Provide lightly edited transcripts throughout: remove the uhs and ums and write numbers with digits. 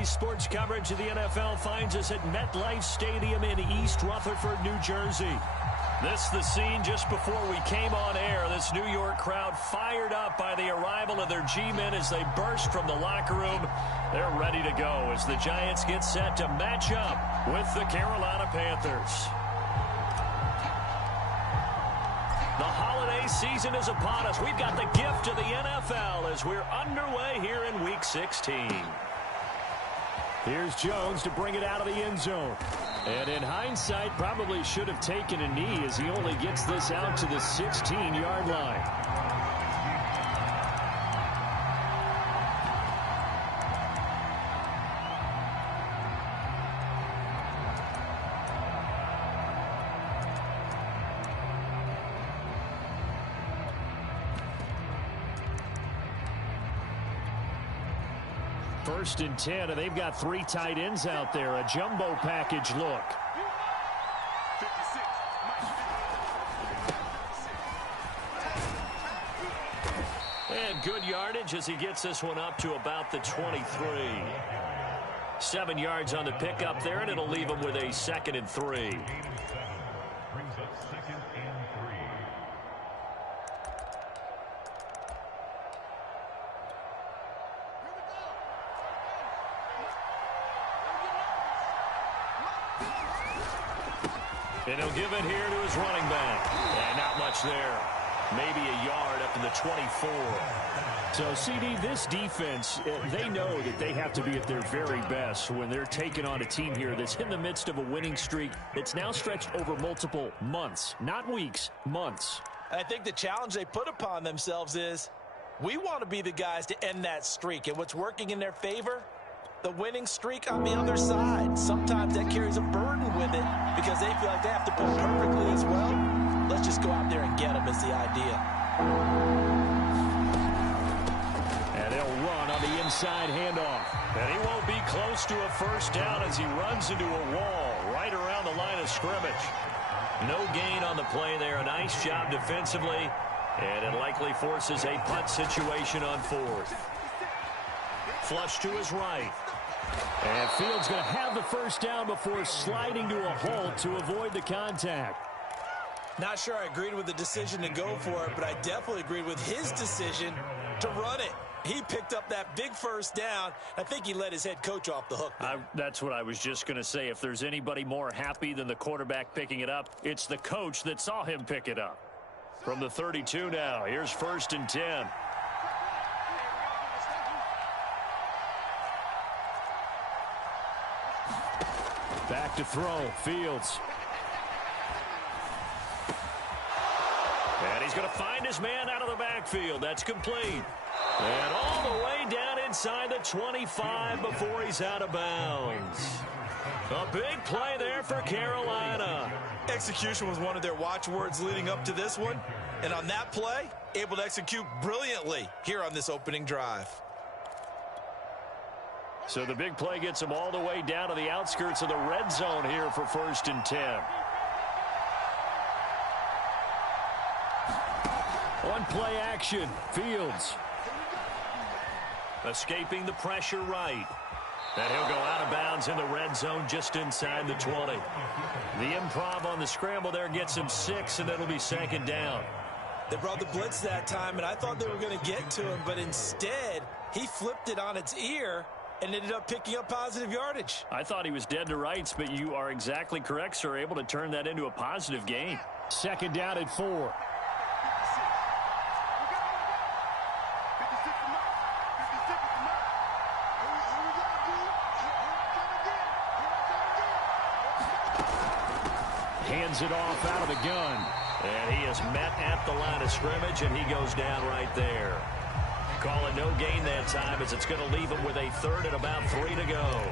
Today's sports coverage of the NFL finds us at MetLife Stadium in East Rutherford, New Jersey. This the scene just before we came on air. This New York crowd fired up by the arrival of their G-men as they burst from the locker room. They're ready to go as the Giants get set to match up with the Carolina Panthers. The holiday season is upon us. We've got the gift of the NFL as we're underway here in Week 16. Here's Jones to bring it out of the end zone. And in hindsight, probably should have taken a knee as he only gets this out to the 16-yard line. First and 10, and they've got three tight ends out there. A jumbo package look. And good yardage as he gets this one up to about the 23. 7 yards on the pickup there, and it'll leave him with a 2nd and 3. And he'll give it here to his running back. And not much there. Maybe a yard up to the 24. So, CD, this defense, they know that they have to be at their very best when they're taking on a team here that's in the midst of a winning streak that's now stretched over multiple months. Not weeks, months. I think the challenge they put upon themselves is we want to be the guys to end that streak. And what's working in their favor? The winning streak on the other side. Sometimes that carries a burden with it because they feel like they have to play perfectly as well. Let's just go out there and get them is the idea. And they'll run on the inside handoff. And he won't be close to a first down as he runs into a wall right around the line of scrimmage. No gain on the play there. A nice job defensively. And it likely forces a punt situation on 4th. Flush to his right. And Fields going to have the first down before sliding to a halt to avoid the contact. Not sure I agreed with the decision to go for it, but I definitely agreed with his decision to run it. He picked up that big first down. I think he let his head coach off the hook. That's what I was just going to say. If there's anybody more happy than the quarterback picking it up, it's the coach that saw him pick it up. From the 32 now, here's 1st and 10. Back to throw, Fields. And he's going to find his man out of the backfield. That's complete. And all the way down inside the 25 before he's out of bounds. A big play there for Carolina. Execution was one of their watchwords leading up to this one. And on that play, able to execute brilliantly here on this opening drive. So the big play gets him all the way down to the outskirts of the red zone here for 1st and 10. One play action, Fields. Escaping the pressure right. And he'll go out of bounds in the red zone just inside the 20. The improv on the scramble there gets him 6, and it'll be 2nd down. They brought the blitz that time, and I thought they were going to get to him, but instead he flipped it on its ear and ended up picking up positive yardage. I thought he was dead to rights, but you are exactly correct, sir. Able to turn that into a positive gain. 2nd down at 4. Hands it off out of the gun. And he is met at the line of scrimmage, and he goes down right there. Calling no gain that time as it's going to leave him with a 3rd and about 3 to go.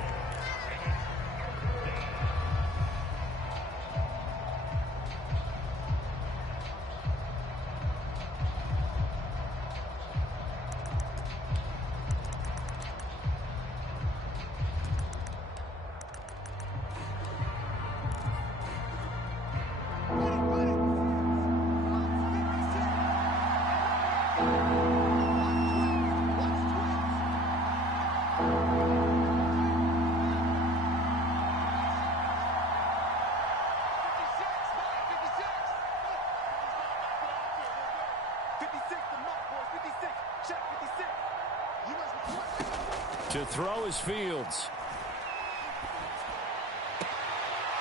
To throw is Fields.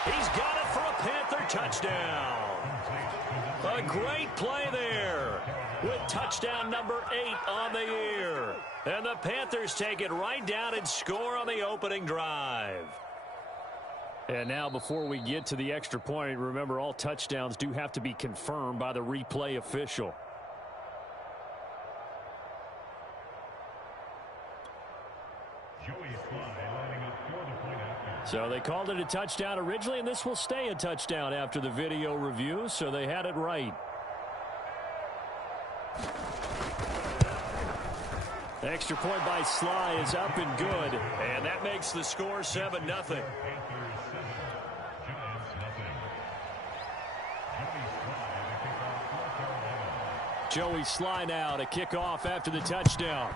He's got it for a Panther touchdown. A great play there with touchdown number 8 on the year. And the Panthers take it right down and score on the opening drive. And now before we get to the extra point, remember all touchdowns do have to be confirmed by the replay official. So they called it a touchdown originally, and this will stay a touchdown after the video review, so they had it right. The extra point by Sly is up and good, and that makes the score 7-0. Joey Sly now to kick off after the touchdown.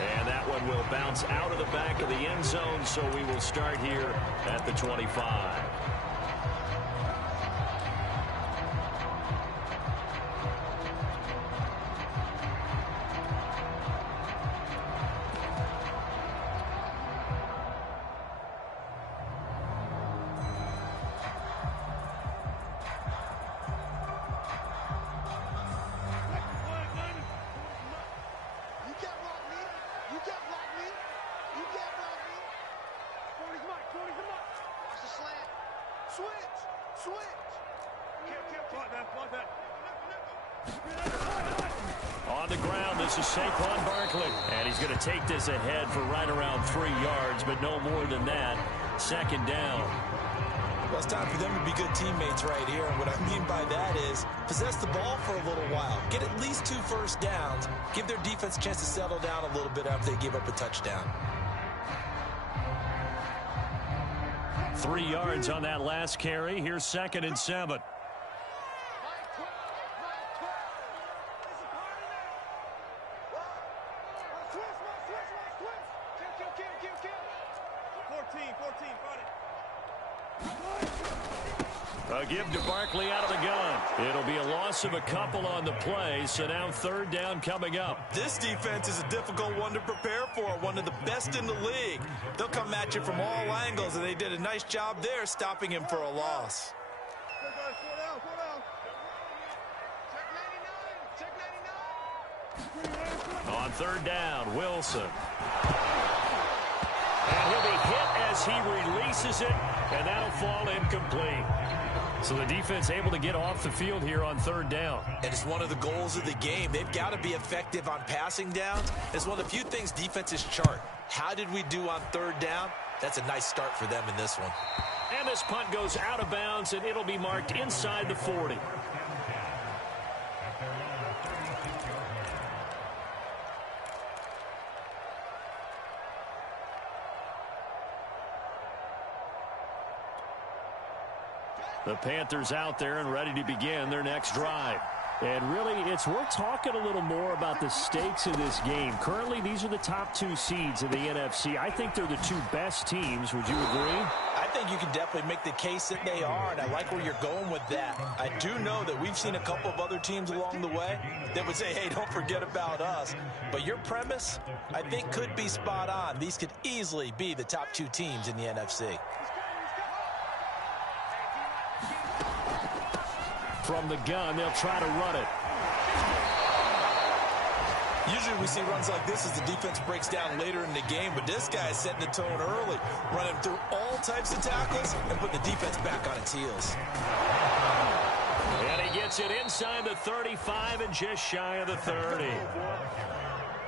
And that one will bounce out of the back of the end zone, so we will start here at the 25. On the ground, this is Saquon Barkley. And he's going to take this ahead for right around 3 yards, but no more than that. Second down. Well, it's time for them to be good teammates right here. And what I mean by that is possess the ball for a little while. Get at least 2 first downs. Give their defense a chance to settle down a little bit after they give up a touchdown. 3 yards on that last carry. Here's 2nd and 7. A give to Barkley out of the gun. It'll be a loss of a couple on the play, so now 3rd down coming up. This defense is a difficult one to prepare for, one of the best in the league. They'll come at you from all angles, and they did a nice job there stopping him for a loss. On 3rd down, Wilson. And he'll be hit as he releases it, and that'll fall incomplete. So the defense able to get off the field here on 3rd down. And it's one of the goals of the game. They've got to be effective on passing downs. It's one of the few things defenses chart. How did we do on 3rd down? That's a nice start for them in this one. And this punt goes out of bounds, and it'll be marked inside the 40. The Panthers out there and ready to begin their next drive. And really, it's worth talking a little more about the stakes of this game. Currently, these are the top 2 seeds in the NFC. I think they're the 2 best teams. Would you agree? I think you can definitely make the case that they are, and I like where you're going with that. I do know that we've seen a couple of other teams along the way that would say, hey, don't forget about us. But your premise, I think, could be spot on. These could easily be the top 2 teams in the NFC. From the gun, they'll try to run it. Usually we see runs like this as the defense breaks down later in the game, but this guy is setting the tone early, running through all types of tackles and putting the defense back on its heels. And he gets it inside the 35 and just shy of the 30.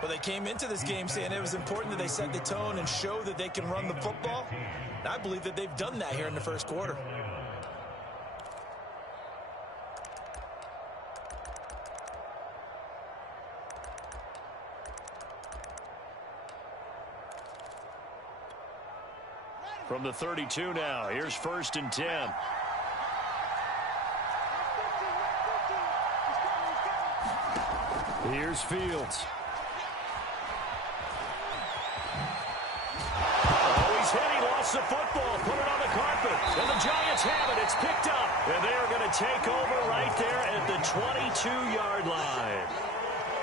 Well, they came into this game saying it was important that they set the tone and show that they can run the football. And I believe that they've done that here in the first quarter. From the 32 now, here's 1st and 10. Here's Fields. Oh, he's hit. He lost the football. Put it on the carpet. And the Giants have it. It's picked up. And they're going to take over right there at the 22-yard line.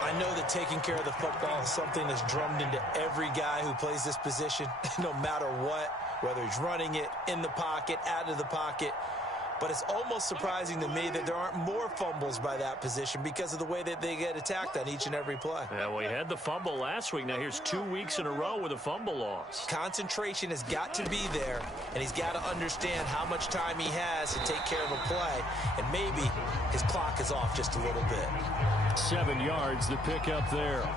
I I know that taking care of the football is something that's drummed into every guy who plays this position, no matter what, whether he's running it, in the pocket, out of the pocket. But it's almost surprising to me that there aren't more fumbles by that position because of the way that they get attacked on each and every play. Yeah, we had the fumble last week. Now here's 2 weeks in a row with a fumble loss. Concentration has got to be there, and he's got to understand how much time he has to take care of a play, and maybe his clock is off just a little bit. 7 yards, the pickup there.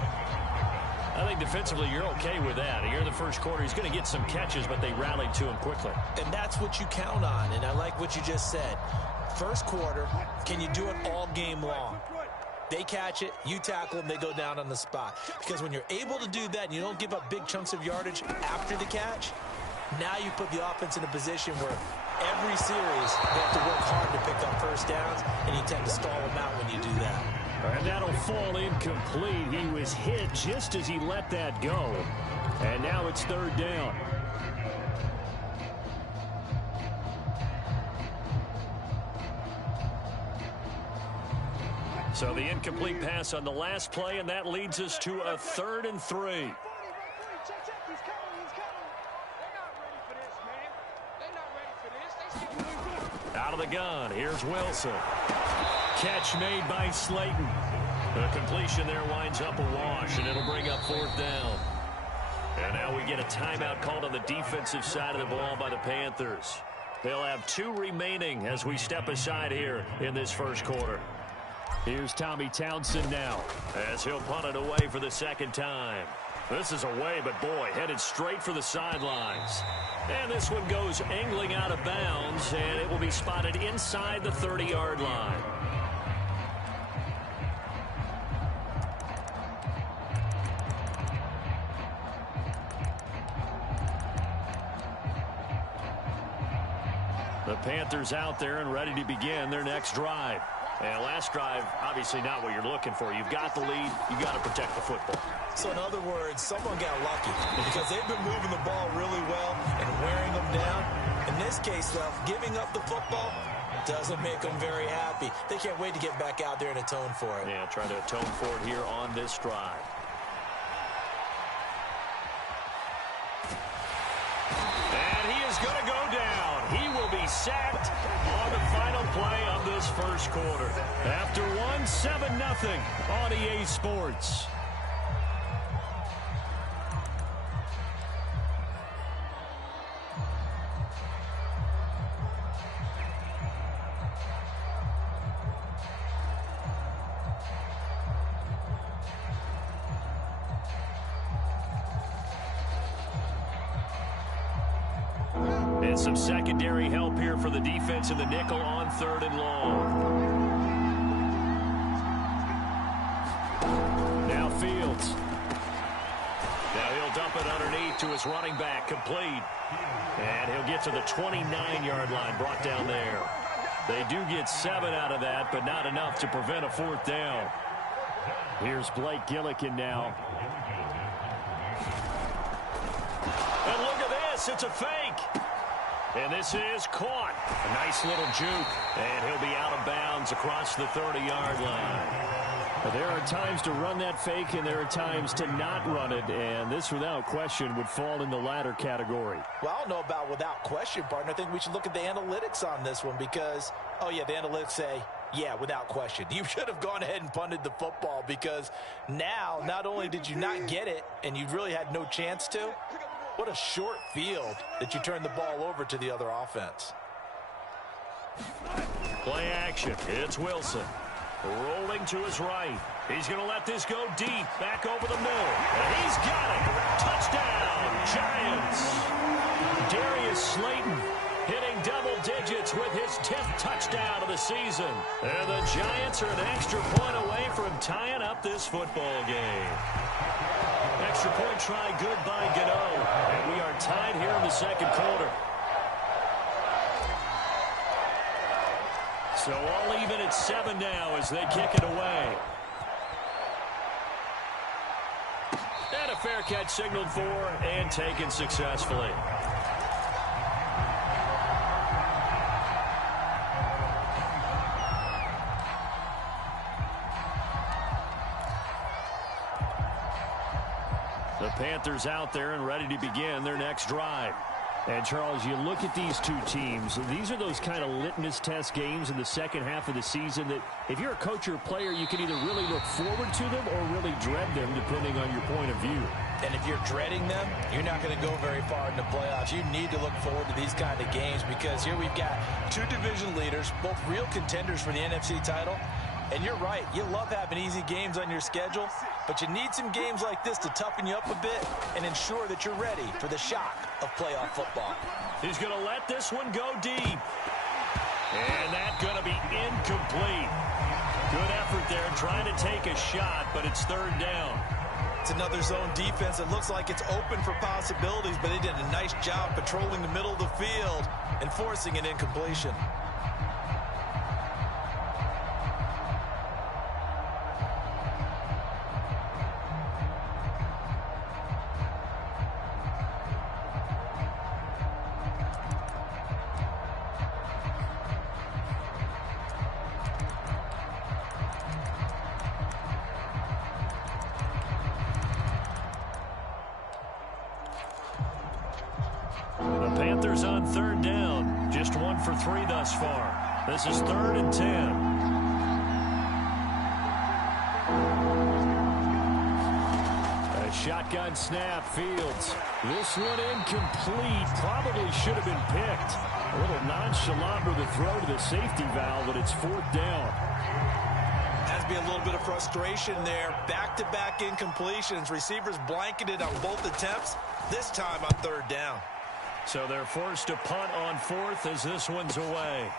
I think defensively you're okay with that. Here in the first quarter, he's going to get some catches, but they rallied to him quickly. And that's what you count on, and I like what you just said. First quarter, can you do it all game long? They catch it, you tackle them, they go down on the spot. Because when you're able to do that and you don't give up big chunks of yardage after the catch, now you put the offense in a position where every series they have to work hard to pick up first downs, and you tend to stall them out when you do that. And that'll fall incomplete. He was hit just as he let that go. And now it's third down. So the incomplete pass on the last play, and that leads us to a 3rd and 3. Out of the gun, here's Wilson. Catch made by Slayton. The completion there winds up a wash, and it'll bring up 4th down. And now we get a timeout called on the defensive side of the ball by the Panthers. They'll have 2 remaining as we step aside here in this first quarter. Here's Tommy Townsend now as he'll punt it away for the 2nd time. This is away, but boy, headed straight for the sidelines. And this one goes angling out of bounds, and it will be spotted inside the 30-yard line. The Panthers out there and ready to begin their next drive. And last drive, obviously not what you're looking for. You've got the lead. You've got to protect the football. So in other words, someone got lucky because they've been moving the ball really well and wearing them down. In this case, though, giving up the football doesn't make them very happy. They can't wait to get back out there and atone for it. Yeah, trying to atone for it here on this drive. And he is going to go down. He will be sacked on the final play of this first quarter. After 7-0 on EA Sports. And some secondary help here for the defense in the nickel on 3rd and long. Now Fields. Now he'll dump it underneath to his running back, complete. And he'll get to the 29-yard line, brought down there. They do get 7 out of that, but not enough to prevent a 4th down. Here's Blake Gillikin now. And look at this, it's a fake. And this is caught. A nice little juke. And he'll be out of bounds across the 30-yard line. But there are times to run that fake, and there are times to not run it. And this, without question, would fall in the latter category. Well, I don't know about without question, partner. I think we should look at the analytics on this one because, oh, yeah, the analytics say, yeah, without question. You should have gone ahead and punted the football because now not only did you not get it and you really had no chance to, what a short field that you turn the ball over to the other offense. Play action. It's Wilson. Rolling to his right. He's going to let this go deep. Back over the middle. And he's got it. Touchdown, Giants. Darius Slayton hitting double digits with his 10th touchdown of the season. And the Giants are an extra point away from tying up this football game. Extra point try good by Gano. And we are tied here in the second quarter. So all even at 7 now as they kick it away. And a fair catch signaled for and taken successfully. The Panthers out there and ready to begin their next drive. And, Charles, you look at these two teams, these are those kind of litmus test games in the second half of the season that if you're a coach or a player, you can either really look forward to them or really dread them, depending on your point of view. And if you're dreading them, you're not going to go very far in the playoffs. You need to look forward to these kind of games because here we've got two division leaders, both real contenders for the NFC title. And you're right, you love having easy games on your schedule, but you need some games like this to toughen you up a bit and ensure that you're ready for the shock of playoff football. He's going to let this one go deep. And that's going to be incomplete. Good effort there trying to take a shot, but it's third down. It's another zone defense. It looks like it's open for possibilities, but they did a nice job patrolling the middle of the field and forcing an incompletion. Panthers on third down. Just 1 for 3 thus far. This is 3rd and 10. A shotgun snap, Fields. This one incomplete. Probably should have been picked. A little nonchalant with the throw to the safety valve, but it's 4th down. Has to be a little bit of frustration there. Back-to-back incompletions. Receivers blanketed on both attempts. This time on 3rd down. So they're forced to punt on 4th as this one's away.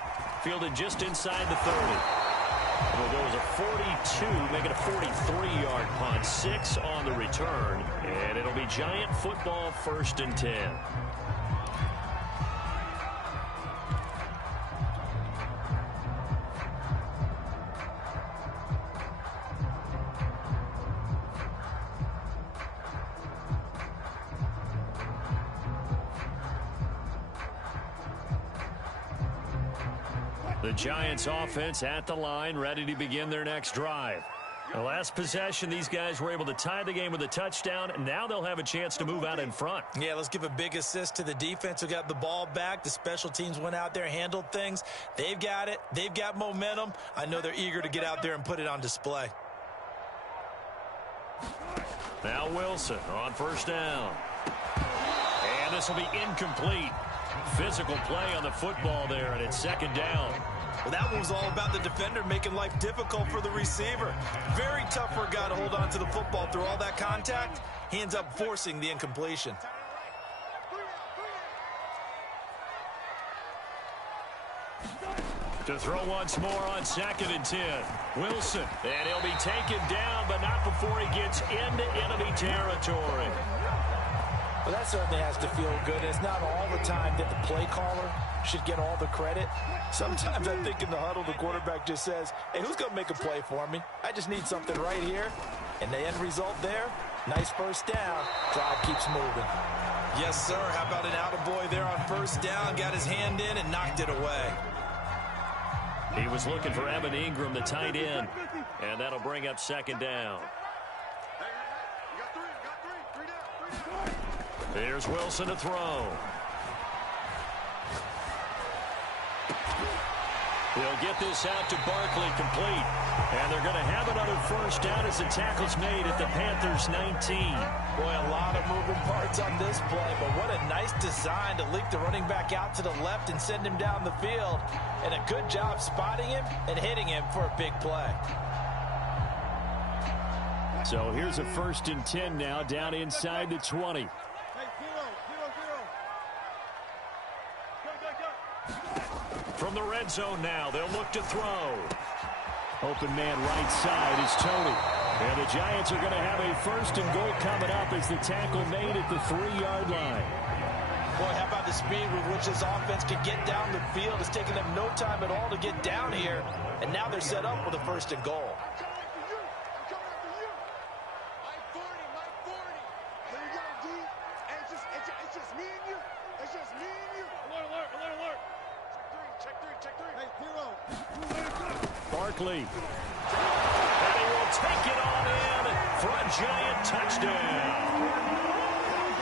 Fielded just inside the 30. It'll go as a 42, make it a 43-yard punt. 6 on the return. And it'll be Giant football, 1st and 10. The Giants offense at the line, ready to begin their next drive. The last possession, these guys were able to tie the game with a touchdown, and now they'll have a chance to move out in front. Yeah, let's give a big assist to the defense who got the ball back. The special teams went out there, handled things. They've got it. They've got momentum. I know they're eager to get out there and put it on display. Now Wilson on 1st down. And this will be incomplete. Physical play on the football there, and it's 2nd down. Well, that one was all about the defender making life difficult for the receiver. Very tough for a guy to hold on to the football through all that contact. He ends up forcing the incompletion. To throw once more on 2nd and 10. Wilson, and he'll be taken down, but not before he gets into enemy territory. Well, that certainly has to feel good. It's not all the time that the play caller should get all the credit. Sometimes I think in the huddle, the quarterback just says, hey, who's going to make a play for me? I just need something right here. And the end result there, nice 1st down. Drive keeps moving. Yes, sir. How about an attaboy there on 1st down? Got his hand in and knocked it away. He was looking for Evan Ingram, the tight end. And that'll bring up 2nd down. Here's Wilson to throw. He'll get this out to Barkley, complete. And they're going to have another 1st down as the tackle's made at the Panthers' 19. Boy, a lot of moving parts on this play, but what a nice design to leak the running back out to the left and send him down the field. And a good job spotting him and hitting him for a big play. So here's a 1st and 10 now, down inside the 20. From the red zone now, they'll look to throw. Open man right side is Tony. And the Giants are going to have a 1st and goal coming up as the tackle made at the 3-yard line. Boy, how about the speed with which this offense can get down the field? It's taken them no time at all to get down here. And now they're set up with a 1st and goal. Barkley. And he will take it on in for a Giant touchdown.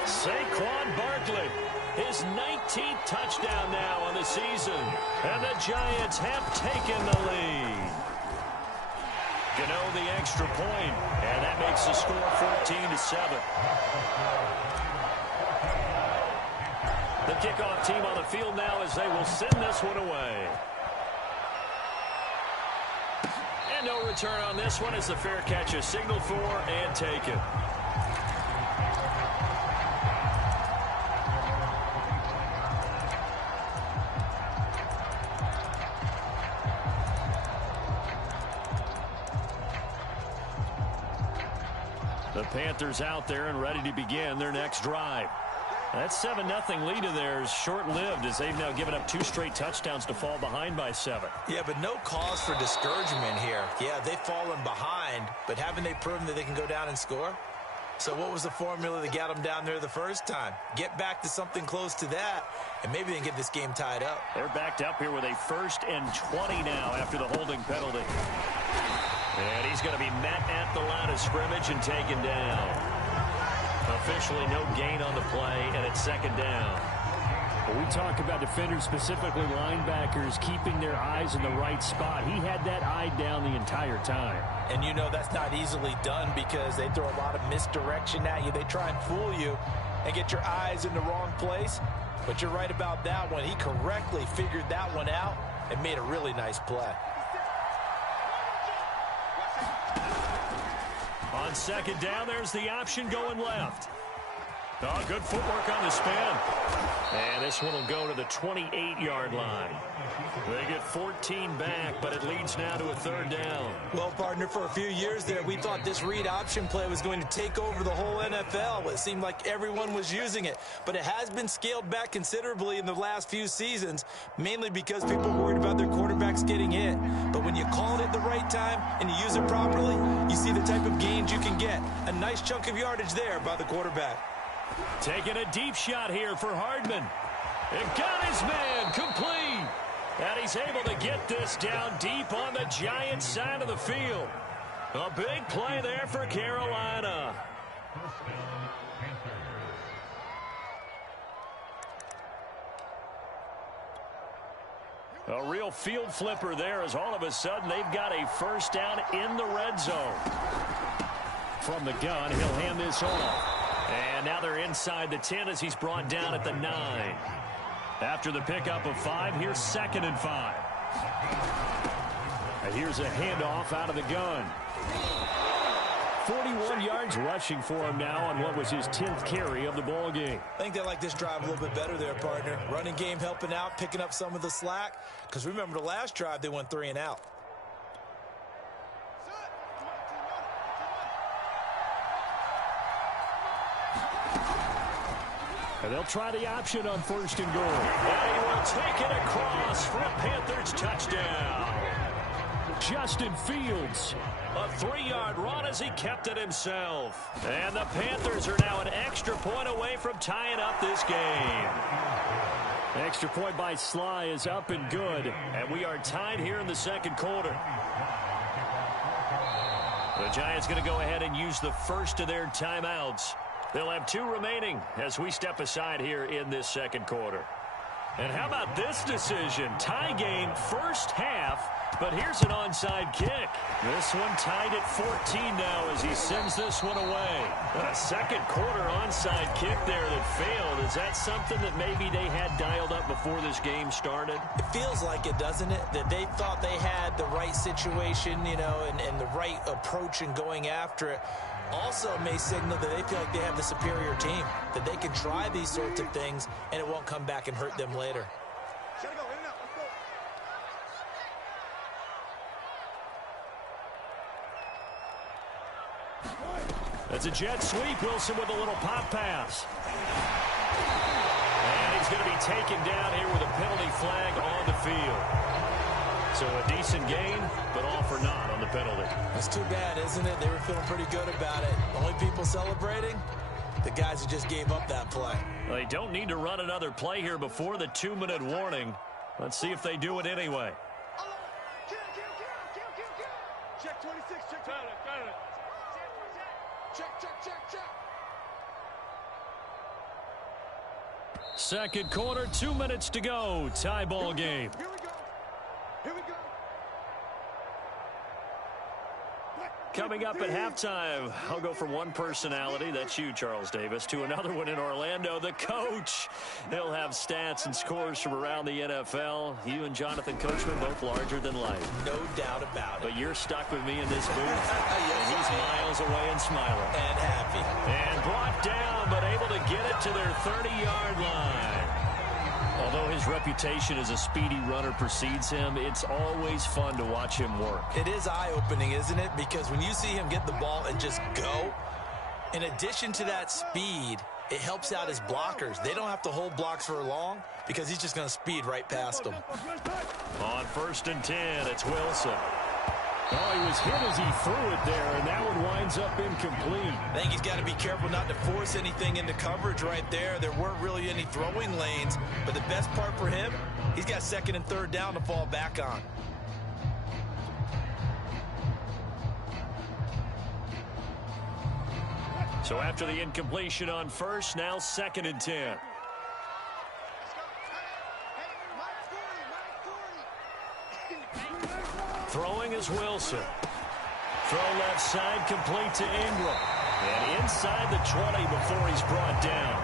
Saquon Barkley, his 19th touchdown now on the season. And the Giants have taken the lead. Gano the extra point, and that makes the score 14-7. The kickoff team on the field now as they will send this one away. And no return on this one as the fair catch is signaled for and taken. The Panthers out there and ready to begin their next drive. That 7-0 lead of theirs short-lived as they've now given up 2 straight touchdowns to fall behind by 7. Yeah, but no cause for discouragement here. Yeah, they've fallen behind, but haven't they proven that they can go down and score? So what was the formula that got them down there the first time? Get back to something close to that, and maybe they can get this game tied up. They're backed up here with a 1st and 20 now after the holding penalty. And he's going to be met at the line of scrimmage and taken down. Officially no gain on the play, and it's 2nd down. Well, we talk about defenders, specifically linebackers, keeping their eyes in the right spot. He had that eye down the entire time. And you know that's not easily done because they throw a lot of misdirection at you. They try and fool you and get your eyes in the wrong place. But you're right about that one. He correctly figured that one out and made a really nice play. On 2nd down, there's the option going left. Oh, good footwork on the spin. And this one will go to the 28-yard line. They get 14 back, but it leads now to a 3rd down. Well, partner, for a few years there, we thought this read option play was going to take over the whole NFL. It seemed like everyone was using it. But it has been scaled back considerably in the last few seasons, mainly because people are worried about their quarterbacks getting hit. But when you call it at the right time and you use it properly, you see the type of gains you can get. A nice chunk of yardage there by the quarterback. Taking a deep shot here for Hardman. And got his man complete. And he's able to get this down deep on the Giants side of the field. A big play there for Carolina. A real field flipper there as all of a sudden they've got a 1st down in the red zone. From the gun, he'll hand this off. And now they're inside the 10 as he's brought down at the 9. After the pickup of 5, here's 2nd and 5. And here's a handoff out of the gun. 41 yards rushing for him now on what was his 10th carry of the ball game. I think they like this drive a little bit better there, partner. Running game helping out, picking up some of the slack. Because remember the last drive, they went 3 and out. And they'll try the option on 1st and goal. And he will take it across for a Panthers touchdown. Justin Fields. A 3-yard run as he kept it himself. And the Panthers are now an extra point away from tying up this game. Extra point by Sly is up and good. And we are tied here in the 2nd quarter. The Giants going to go ahead and use the first of their timeouts. They'll have 2 remaining as we step aside here in this 2nd quarter. And how about this decision? Tie game, 1st half, but here's an onside kick. This one tied at 14 now as he sends this one away. A 2nd quarter onside kick there that failed. Is that something that maybe they had dialed up before this game started? It feels like it, doesn't it? That they thought they had the right situation, you know, and the right approach in going after it. Also may signal that they feel like they have the superior team, that they can try these sorts of things and it won't come back and hurt them later. That's a jet sweep. Wilson with a little pop pass. And he's going to be taken down here with a penalty flag on the field. So a decent gain, but all for naught on the penalty. It's too bad, isn't it? They were feeling pretty good about it. Only people celebrating, the guys who just gave up that play. Well, they don't need to run another play here before the 2-minute warning. Let's see if they do it anyway. Check 26, check 26. Second quarter, 2 minutes to go. Tie ball game. Here we go. Coming up at halftime, I'll go from one personality, that's you, Charles Davis, to another one in Orlando, the coach. He'll have stats and scores from around the NFL. You and Jonathan Coachman, both larger than life. No doubt about it. But you're stuck with me in this booth, Yes, and he's miles away and smiling. And happy. And brought down, but able to get it to their 30-yard line. Although his reputation as a speedy runner precedes him, it's always fun to watch him work. It is eye-opening, isn't it? Because when you see him get the ball and just go, in addition to that speed, it helps out his blockers. They don't have to hold blocks for long because he's just going to speed right past them. On 1st and 10, it's Wilson. Oh, he was hit as he threw it there, and that one winds up incomplete. I think he's got to be careful not to force anything into coverage right there. There weren't really any throwing lanes, but the best part for him, he's got 2nd and 3rd down to fall back on. So after the incompletion on 1st, now 2nd and 10. Throwing is Wilson. Throw left side, complete to Ingram. And inside the 20 before he's brought down.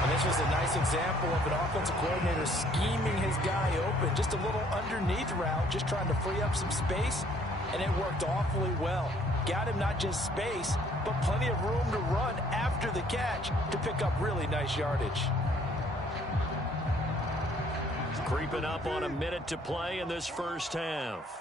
And this was a nice example of an offensive coordinator scheming his guy open. Just a little underneath route, just trying to free up some space. And it worked awfully well. Got him not just space, but plenty of room to run after the catch to pick up really nice yardage. Creeping up on a minute to play in this first half.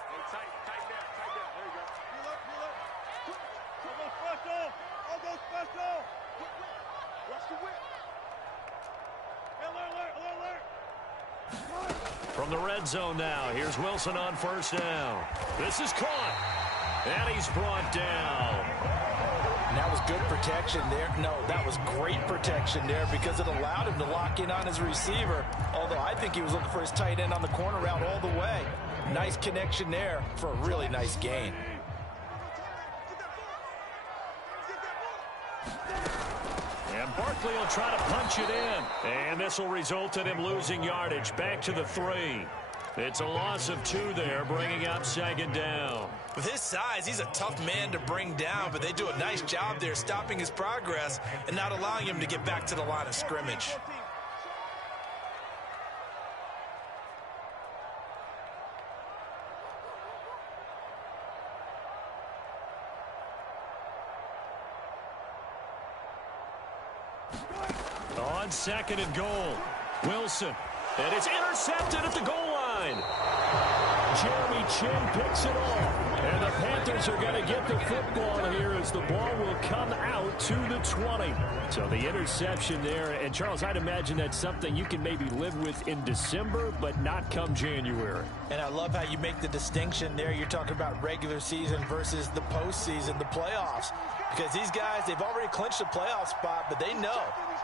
From the red zone now, here's Wilson on 1st down. This is caught, and he's brought down. And that was good protection there. No, that was great protection there because it allowed him to lock in on his receiver, although I think he was looking for his tight end on the corner route all the way. Nice connection there for a really nice gain. And Barkley will try to punch it in. And this will result in him losing yardage back to the 3. It's a loss of 2 there, bringing up 2nd down. With his size, he's a tough man to bring down, but they do a nice job there stopping his progress and not allowing him to get back to the line of scrimmage. On 2nd and goal, Wilson. And it's intercepted at the goal line. Jeremy Chin picks it off. And the Panthers are going to get the football here as the ball will come out to the 20. So the interception there. And, Charles, I'd imagine that's something you can maybe live with in December, but not come January. And I love how you make the distinction there. You're talking about regular season versus the postseason, the playoffs. Because these guys, they've already clinched a playoff spot, but they know,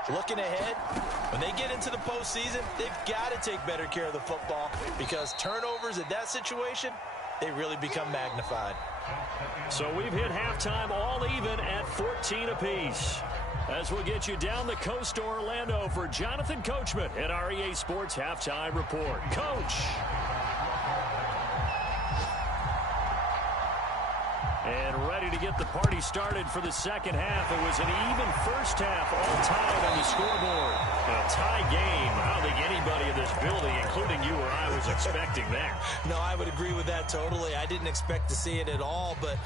looking ahead, when they get into the postseason, they've got to take better care of the football because turnovers in that situation, they really become magnified. So we've hit halftime all even at 14 apiece. As we'll get you down the coast to Orlando for Jonathan Coachman at our EA Sports Halftime Report. Coach. And ready to get the party started for the second half. It was an even first half, all tied on the scoreboard. A tie game. I don't think anybody in this building, including you or I, was expecting that. No, I would agree with that totally. I didn't expect to see it at all, but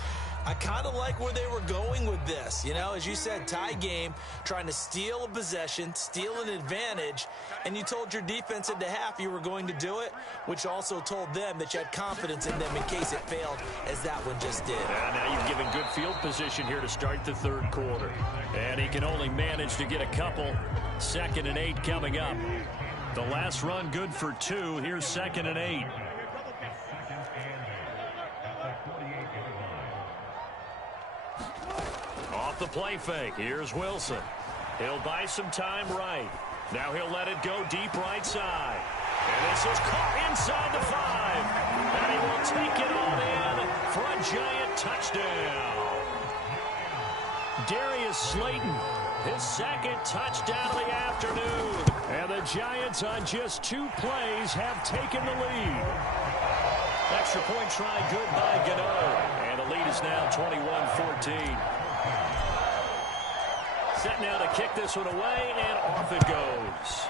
I kind of like where they were going with this. You know, as you said, tie game, trying to steal a possession, steal an advantage, and you told your defense into half you were going to do it, which also told them that you had confidence in them in case it failed, as that one just did. And now you've given good field position here to start the third quarter. And he can only manage to get a couple. 2nd and 8 coming up. The last run good for 2. Here's 2nd and 8. Off the play fake. Here's Wilson. He'll buy some time right. Now he'll let it go deep right side. And this is caught inside the 5. And he will take it all in for a giant touchdown. Darius Slayton, his second touchdown of the afternoon. And the Giants on just 2 plays have taken the lead. Extra point try good by Gano. And the lead is now 21-14. Set now to kick this one away, and off it goes.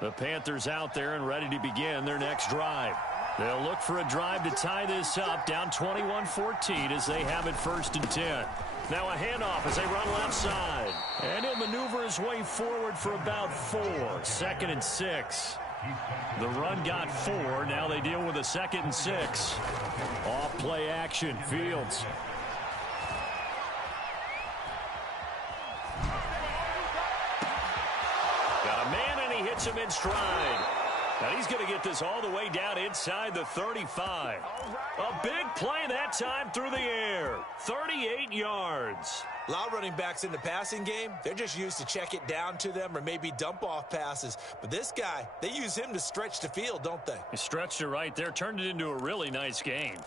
The Panthers out there and ready to begin their next drive. They'll look for a drive to tie this up, down 21-14 as they have it 1st and 10. Now a handoff as they run left side. And he'll maneuver his way forward for about 4. 2nd and 6. The run got 4. Now they deal with a 2nd and 6. Off play action. Fields. Got a man, and he hits him in stride. And he's going to get this all the way down inside the 35. A big play that time through the air. 38 yards. A lot of running backs in the passing game, they're just used to check it down to them or maybe dump off passes. But this guy, they use him to stretch the field, don't they? He stretched it right there, turned it into a really nice game.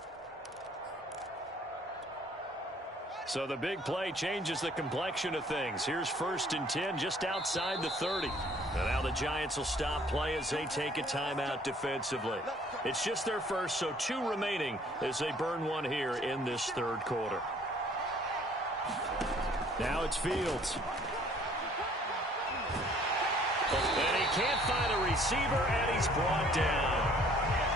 So the big play changes the complexion of things. Here's 1st and 10 just outside the 30. And now the Giants will stop play as they take a timeout defensively. It's just their first, so 2 remaining as they burn one here in this 3rd quarter. Now it's Fields. And he can't find a receiver, and he's brought down.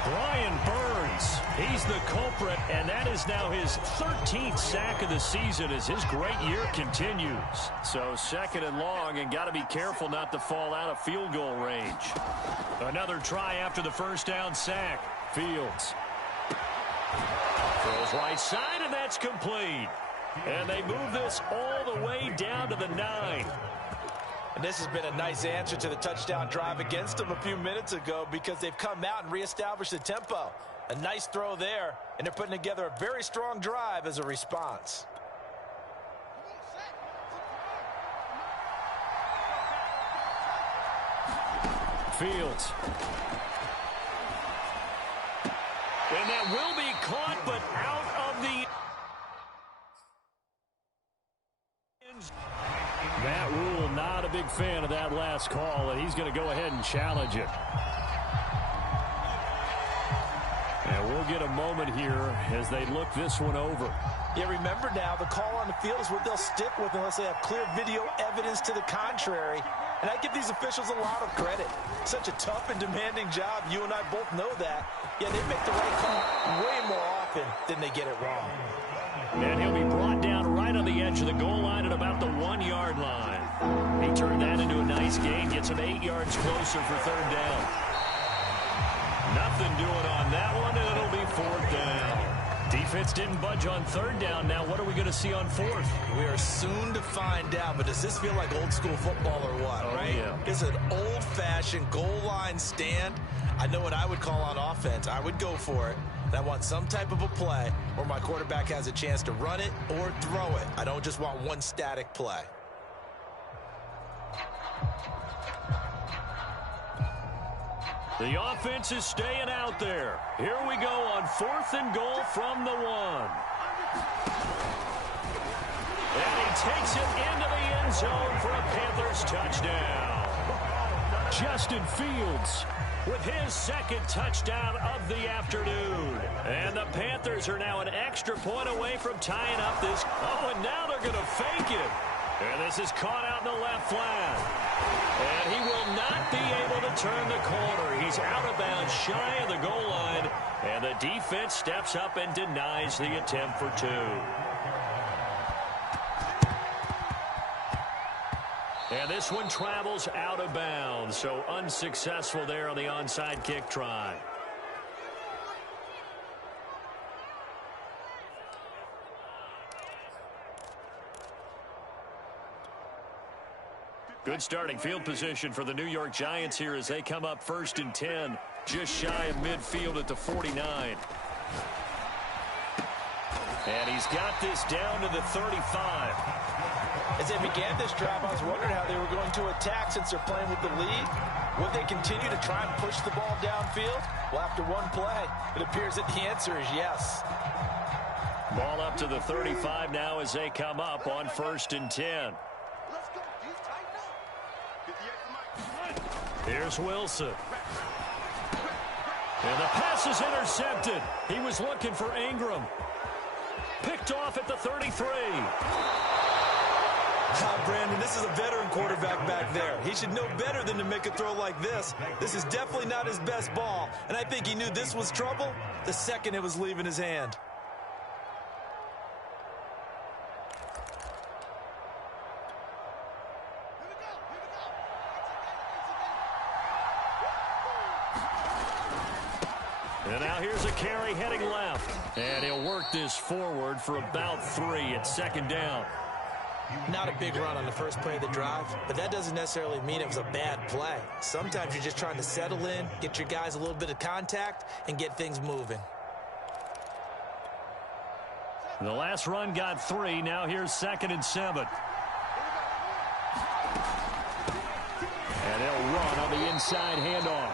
Brian Burns, he's the culprit, and that is now his 13th sack of the season as his great year continues. So 2nd and long, and got to be careful not to fall out of field goal range. Another try after the 1st down sack. Fields throws right side, and that's complete. And they move this all the way down to the 9. And this has been a nice answer to the touchdown drive against them a few minutes ago because they've come out and reestablished the tempo. A nice throw there, and they're putting together a very strong drive as a response. Fields. And that will be caught, but out of the... Matt Rule not a big fan of that last call, and he's going to go ahead and challenge it. And we'll get a moment here as they look this one over. Yeah, remember now, the call on the field is what they'll stick with unless they have clear video evidence to the contrary. And I give these officials a lot of credit. Such a tough and demanding job. You and I both know that. Yeah, they make the right call way more often than they get it wrong. And he'll be brought down right on the edge of the goal line at about the 1-yard line. He turned that into a nice gain, gets him 8 yards closer for 3rd down. Nothing doing on that one, and it'll be 4th down. Defense didn't budge on 3rd down. Now what are we going to see on 4th? We are soon to find out, but does this feel like old school football or what, right? Yeah. It's an old-fashioned goal line stand. I know what I would call on offense. I would go for it. And I want some type of a play where my quarterback has a chance to run it or throw it. I don't just want one static play. The offense is staying out there. Here we go on 4th and goal from the 1. And he takes it into the end zone for a Panthers touchdown. Justin Fields with his 2nd touchdown of the afternoon. And the Panthers are now an extra point away from tying up this. Oh, and now they're going to fake it. And this is caught out in the left flat. And he will not be able to turn the corner. He's out of bounds, shy of the goal line. And the defense steps up and denies the attempt for 2. And this one travels out of bounds, so unsuccessful there on the onside kick try. Good starting field position for the New York Giants here as they come up 1st and 10, just shy of midfield at the 49. And he's got this down to the 35. As they began this drive, I was wondering how they were going to attack since they're playing with the lead. Would they continue to try and push the ball downfield? Well, after one play, it appears that the answer is yes. Ball up to the 35 now as they come up on 1st and 10. Here's Wilson. And the pass is intercepted. He was looking for Ingram. Picked off at the 33. Brandon, this is a veteran quarterback back there. He should know better than to make a throw like this. This is definitely not his best ball, and I think he knew this was trouble the second it was leaving his hand. And now here's a carry heading left. And he'll work this forward for about 3 at 2nd down. Not a big run on the first play of the drive, but that doesn't necessarily mean it was a bad play. Sometimes you're just trying to settle in, get your guys a little bit of contact, and get things moving. The last run got 3. Now here's 2nd and 7. And they'll run on the inside handoff.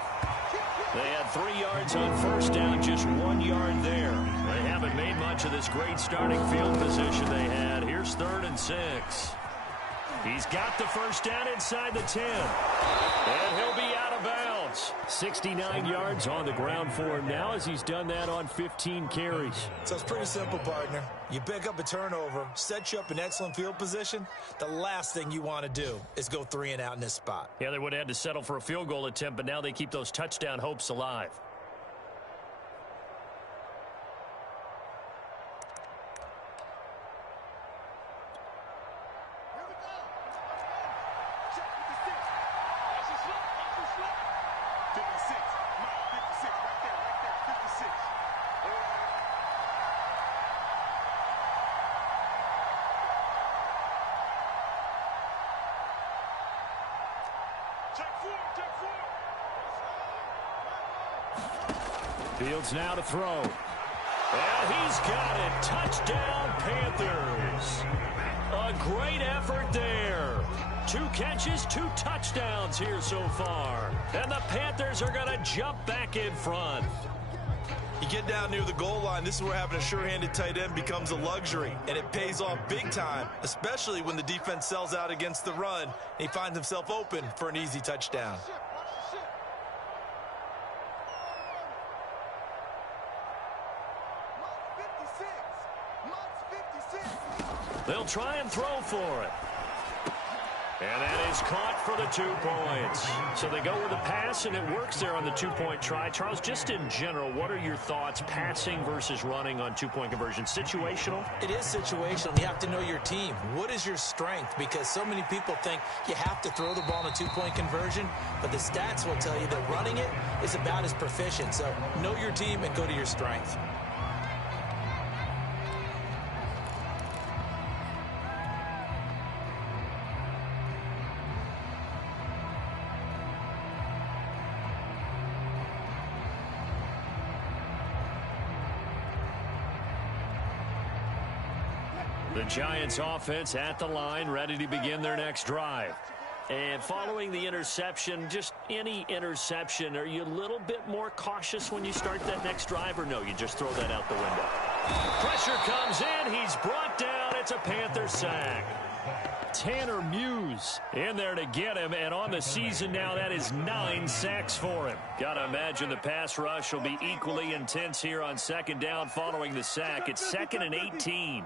They had 3 yards on 1st down, just 1 yard there. They haven't made much of this great starting field position they had. Here's 3rd and 6. He's got the 1st down inside the 10. And he'll be out of bounds. 69 yards on the ground for him now as he's done that on 15 carries. So it's pretty simple, partner. You pick up a turnover, set you up in excellent field position. The last thing you want to do is go 3 and out in this spot. Yeah, they would have had to settle for a field goal attempt, but now they keep those touchdown hopes alive. Fields now to throw. And he's got it. Touchdown, Panthers. A great effort there. 2 catches, 2 touchdowns here so far. And the Panthers are going to jump back in front. You get down near the goal line, this is where having a sure-handed tight end becomes a luxury, and it pays off big time, especially when the defense sells out against the run, and he finds himself open for an easy touchdown. They'll try and throw for it. And that is caught for the 2 points. So they go with a pass, and it works there on the 2-point try. Charles, just in general, what are your thoughts passing versus running on 2-point conversion? Situational? It is situational. You have to know your team. What is your strength? Because so many people think you have to throw the ball in a 2-point conversion, but the stats will tell you that running it is about as proficient. So know your team and go to your strength. The Giants offense at the line, ready to begin their next drive. And following the interception, just any interception, are you a little bit more cautious when you start that next drive, or no, you just throw that out the window? Pressure comes in. He's brought down. It's a Panther sack. Tanner Muse in there to get him, and on the season now, that is 9 sacks for him. Got to imagine the pass rush will be equally intense here on 2nd down following the sack. It's 2nd and 18.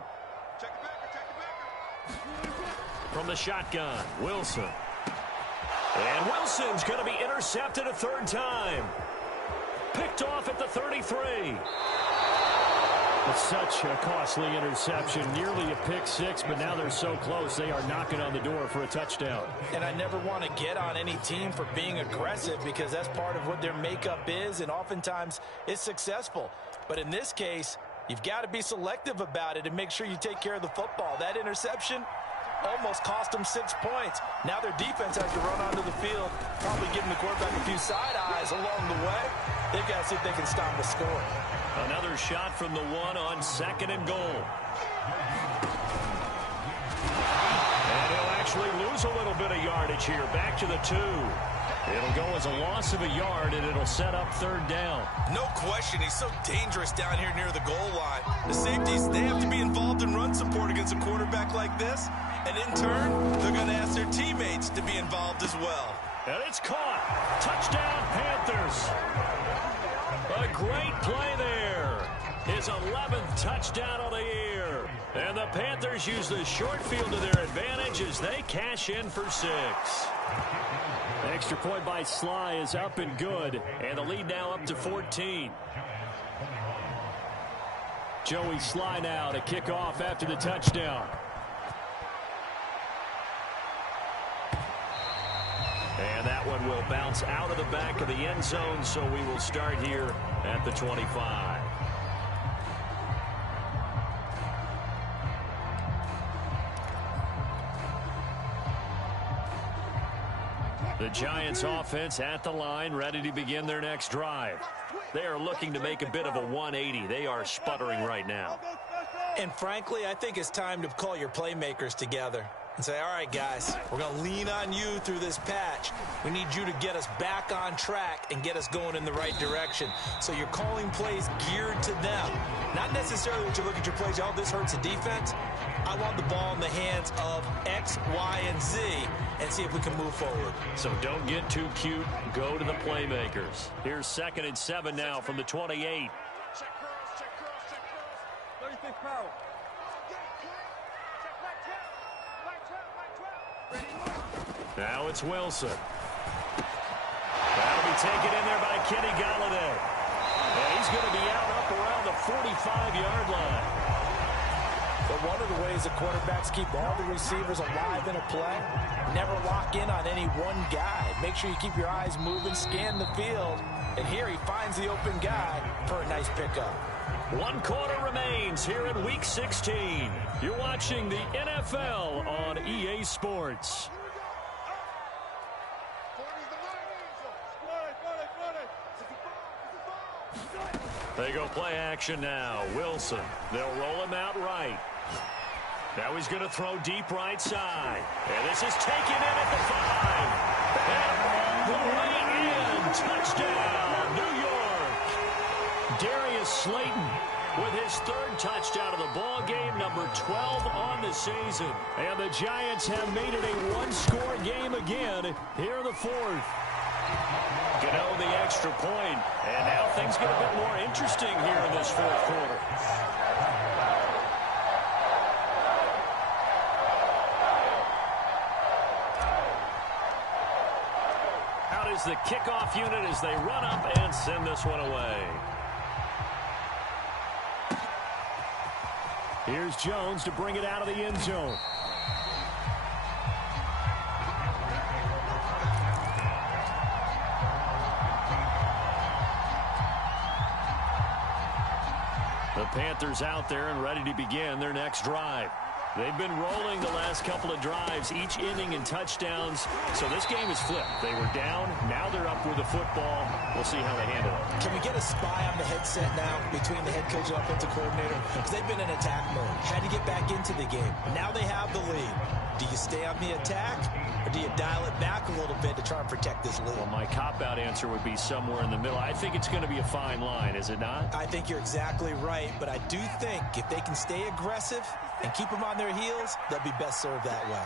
From the shotgun, Wilson. And Wilson's going to be intercepted a 3rd time. Picked off at the 33. It's such a costly interception, nearly a pick 6, but now they're so close they are knocking on the door for a touchdown. And I never want to get on any team for being aggressive because that's part of what their makeup is, and oftentimes it's successful. But in this case, you've got to be selective about it and make sure you take care of the football. That interception, almost cost them 6 points. Now their defense has to run onto the field, probably giving the quarterback a few side eyes along the way. They've got to see if they can stop the score. Another shot from the one on 2nd and goal. And he'll actually lose a little bit of yardage here. Back to the 2. It'll go as a loss of a yard, and it'll set up 3rd down. No question, he's so dangerous down here near the goal line. The safeties, they have to be involved in run support against a quarterback like this. And in turn, they're going to ask their teammates to be involved as well. And it's caught. Touchdown, Panthers. A great play there. His 11th touchdown of the year. And the Panthers use the short field to their advantage as they cash in for 6. Extra point by Sly is up and good. And the lead now up to 14. Joey Sly now to kick off after the touchdown. And that one will bounce out of the back of the end zone, so we will start here at the 25. The Giants offense at the line, ready to begin their next drive. They are looking to make a bit of a 180. They are sputtering right now. And frankly, I think it's time to call your playmakers together and say, all right, guys, we're going to lean on you through this patch. We need you to get us back on track and get us going in the right direction. So you're calling plays geared to them. Not necessarily that you look at your plays, oh, this hurts the defense. I want the ball in the hands of X, Y, and Z and see if we can move forward. So don't get too cute. Go to the playmakers. Here's 2nd and 7 now from the 28. Check cross, check cross, check cross. 36 power. Now it's Wilson. That'll be taken in there by Kenny Golladay. And he's going to be out up around the 45-yard line. But one of the ways the quarterbacks keep all the receivers alive in a play, never lock in on any one guy. Make sure you keep your eyes moving, scan the field. And here he finds the open guy for a nice pickup. 1 quarter remains here in Week 16. You're watching the NFL on EA Sports. They go play action now. Wilson. They'll roll him out right. Now he's going to throw deep right side. And this is taken in at the 5. And all the way in. Touchdown, New York. Darius Slayton with his 3rd touchdown of the ball game, number 12 on the season. And the Giants have made it a 1-score game again here in the 4th. Gano the extra point, and now things get a bit more interesting here in this 4th quarter. Out is the kickoff unit as they run up and send this one away. Here's Jones to bring it out of the end zone. The Panthers out there and ready to begin their next drive. They've been rolling the last couple of drives, each inning in touchdowns. So this game is flipped. They were down. Now they're up with the football. We'll see how they handle it. Can we get a spy on the headset now between the head coach and offensive coordinator? Because they've been in attack mode. Had to get back into the game. Now they have the lead. Do you stay on the attack, or do you dial it back a little bit to try and protect this lead? Well, my cop-out answer would be somewhere in the middle. I think it's going to be a fine line, is it not? I think you're exactly right, but I do think if they can stay aggressive and keep them on their heels, they'll be best served that way.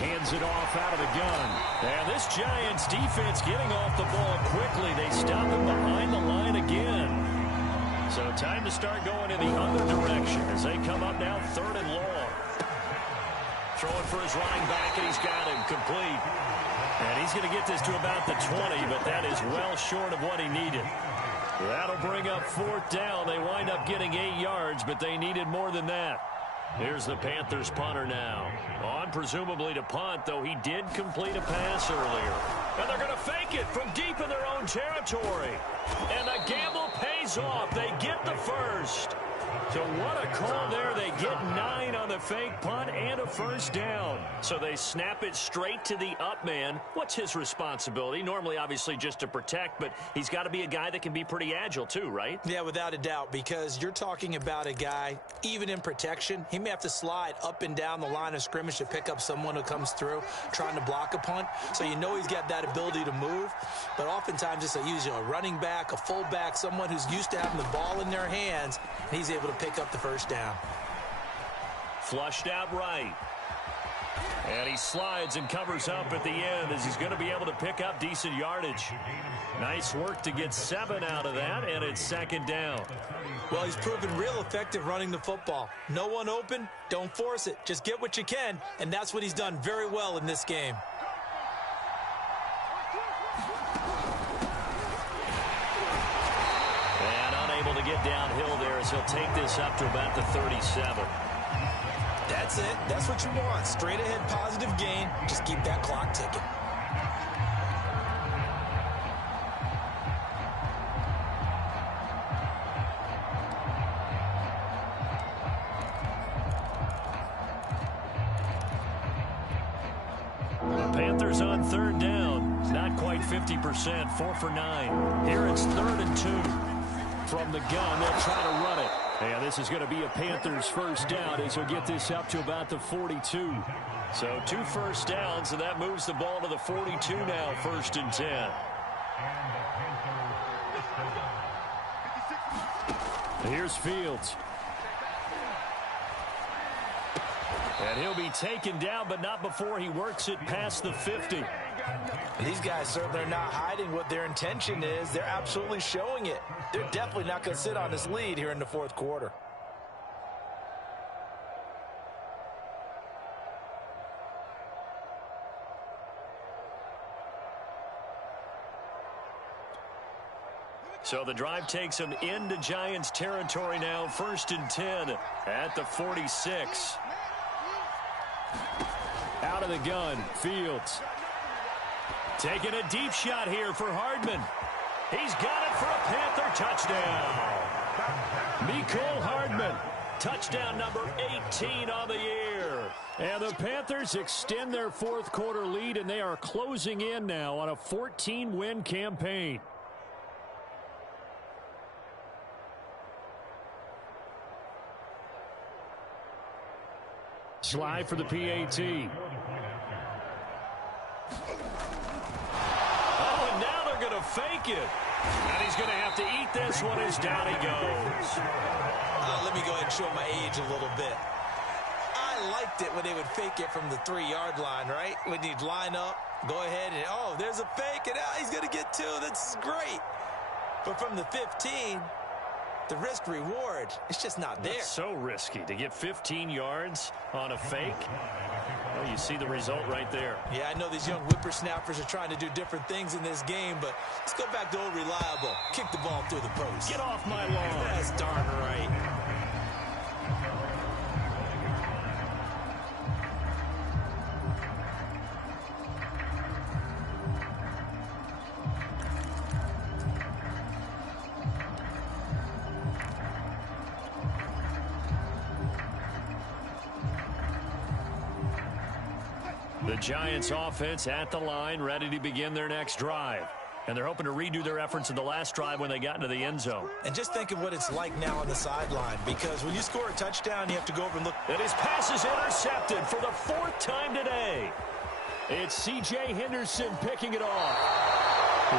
Hands it off out of the gun. And this Giants defense getting off the ball quickly. They stop him behind the line again. So time to start going in the other direction as they come up now 3rd and long. Throwing for his running back, and he's got him complete. And he's going to get this to about the 20, but that is well short of what he needed. That'll bring up 4th down. They wind up getting 8 yards, but they needed more than that. Here's the Panthers punter now. On presumably to punt, though he did complete a pass earlier. And they're going to fake it from deep in their own territory. And the gamble pays off. They get the first. So what a call there. They get 9 on the fake punt and a first down. So they snap it straight to the up man. What's his responsibility? Normally, obviously, just to protect, but he's got to be a guy that can be pretty agile too, right? Yeah, without a doubt, because you're talking about a guy, even in protection, he may have to slide up and down the line of scrimmage to pick up someone who comes through trying to block a punt. So you know he's got that ability to move, but oftentimes it's usually a running back, a fullback, someone who's used to having the ball in their hands, and he's able to pick up the first down. Flushed out right. And he slides and covers up at the end as he's going to be able to pick up decent yardage. Nice work to get 7 out of that, and it's second down. Well, he's proven real effective running the football. No one open, don't force it. Just get what you can, and that's what he's done very well in this game. Able to get downhill there as he'll take this up to about the 37. That's it. That's what you want. Straight ahead positive gain. Just keep that clock ticking. The Panthers on third down. Not quite 50%. 4 for 9. Here it's 3rd and 2. From the gun, they'll try to run it. And this is going to be a Panthers first down as he'll get this up to about the 42. So 2 first downs, and that moves the ball to the 42 now, 1st and 10. Here's Fields. And he'll be taken down, but not before he works it past the 50. These guys certainly are not hiding what their intention is. They're absolutely showing it. They're definitely not going to sit on this lead here in the 4th quarter. So the drive takes them into Giants territory now, 1st and 10 at the 46. Out of the gun, Fields. Taking a deep shot here for Hardman. He's got it for a Panther touchdown. Mecole Hardman, touchdown number 18 on the year. And the Panthers extend their 4th quarter lead, and they are closing in now on a 14-win campaign. Slide for the PAT. Oh, and now they're going to fake it. And he's going to have to eat this one as down he goes. Let me go ahead and show my age a little bit. I liked it when they would fake it from the 3-yard line, right? When you'd line up, go ahead and, oh, there's a fake, and he's going to get 2. That's great. But from the 15, the risk reward, it's just not there. That's so risky to get 15 yards on a fake. Well, you see the result right there. Yeah, I know these young whippersnappers are trying to do different things in this game, but let's go back to old reliable. Kick the ball through the post. Get off my lawn. That's darn right. The Giants offense at the line, ready to begin their next drive. And they're hoping to redo their efforts in the last drive when they got into the end zone. And just think of what it's like now on the sideline, because when you score a touchdown, you have to go over and look. And his pass is intercepted for the 4th time today. It's C.J. Henderson picking it off.